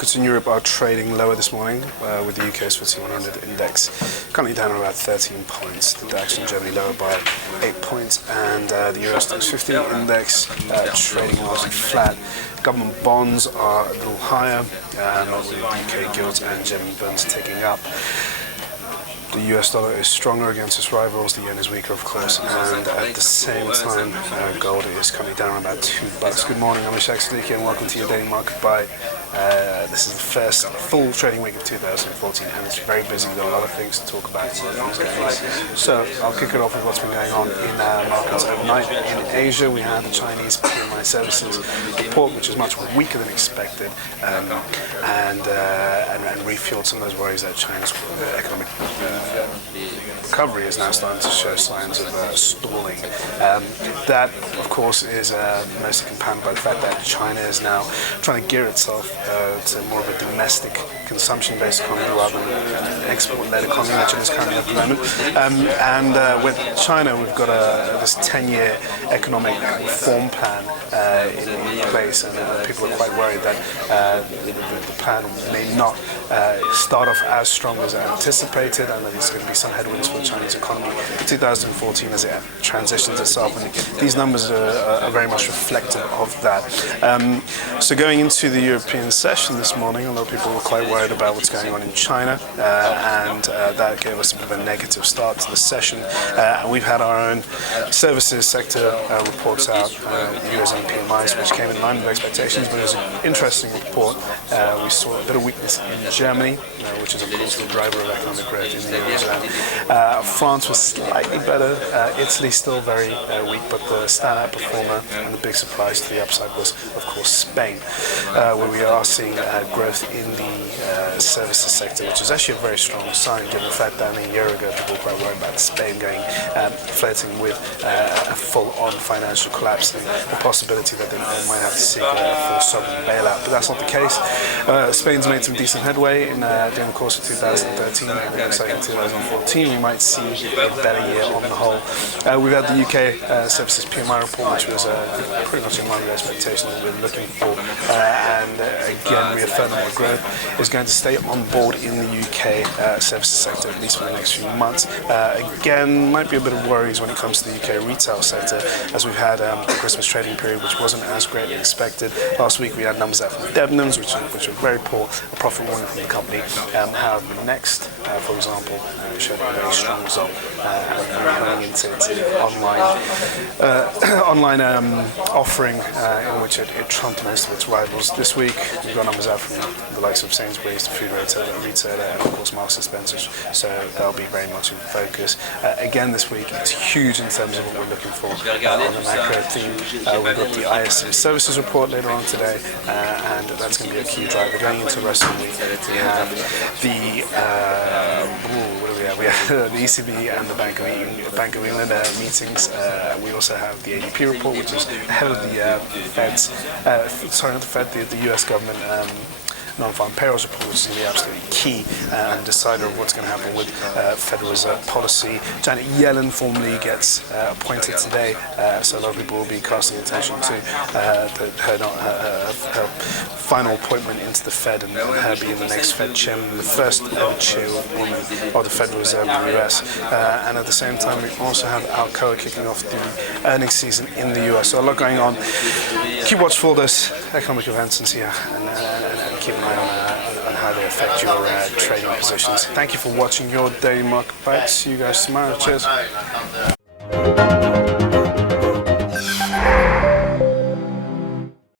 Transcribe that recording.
Markets in Europe are trading lower this morning, with the UK's FTSE 100 index currently down about 13 points. The DAX in Germany lower by 8 points, and the Euro Stoxx 50 index trading largely flat. Government bonds are a little higher, with UK gilts and German bonds ticking up. The US dollar is stronger against its rivals, the yen is weaker, of course, and at the same time, gold is coming down around about $2. Good morning, I'm Ishaq, Siddiqi, and welcome to your daily market buy. This is the first full trading week of 2014, and it's very busy. We've got a lot of things to talk about. So I'll kick it off with what's been going on in markets overnight. In Asia, we had the Chinese PMI services report, which is much weaker than expected, and refueled some of those worries that China's economic recovery is now starting to show signs of stalling. That, of course, is mostly compounded by the fact that China is now trying to gear itself to more of a domestic consumption-based economy rather than an export-led economy, which it is currently at the moment. And with China, we've got this 10-year economic reform plan in place, and people are quite worried that the plan may not start off as strong as anticipated, and that there's going to be some headwinds for the Chinese economy in 2014 as it transitions itself, and these numbers are very much reflective of that. So going into the European session this morning, a lot of people were quite worried about what's going on in China, and that gave us a bit of a negative start to the session. And we've had our own services sector reports out, Eurozone PMIs, which came in line with expectations, but it was an interesting report. We saw a bit of weakness in Germany, which is of course the driver of economic growth in the Eurozone. France was slightly better, Italy still very weak, but the standout performer and the big surprise to the upside was of course Spain, where we are seeing growth in the services sector, which is actually a very strong sign given the fact that a year ago people were quite worried about Spain going flirting with a full-on financial collapse and the possibility that they might have to seek a full sovereign bailout, but that's not the case. Spain's made some decent headway during the course of 2013, and it looks like in 2014 we might see a better year on the whole. We've had the UK services PMI report, which was pretty much in line with expectations that we were looking for, and again reaffirming that growth is going to stay on board in the UK services sector, at least for the next few months. Again, might be a bit of worries when it comes to the UK retail sector, as we've had the Christmas trading period, which wasn't as greatly expected. Last week we had numbers out from Debenhams, which are very poor, a profit warning from the company. However, Next, for example, showed a very strong result, coming into its online offering, in which it trumped most of its rivals. This week we've got numbers out from the likes of Sainsbury's, the food retailer, and of course Marks and Spencer's, so they'll be very much in focus. Again this week it's huge in terms of what we're looking for on the macro theme. We've got the ISM services report later on today, and that's going to be a key driver. Going into the rest of the week, we have the the ECB and the Bank of England meetings. We also have the ADP report, which is ahead of the the US government non-farm payrolls report, which is going to be absolutely key and decider of what's going to happen with Federal Reserve policy. Janet Yellen formally gets appointed today, so a lot of people will be casting attention to her final appointment into the Fed, and her being the next Fed chairman, the first ever chairwoman of the Federal Reserve in the US. And at the same time, we also have Alcoa kicking off the earnings season in the US. So a lot going on. Keep watchful of those economic events and see and keep an eye on how they affect your trading positions. Thank you for watching your daily market bites. See you guys tomorrow. Cheers.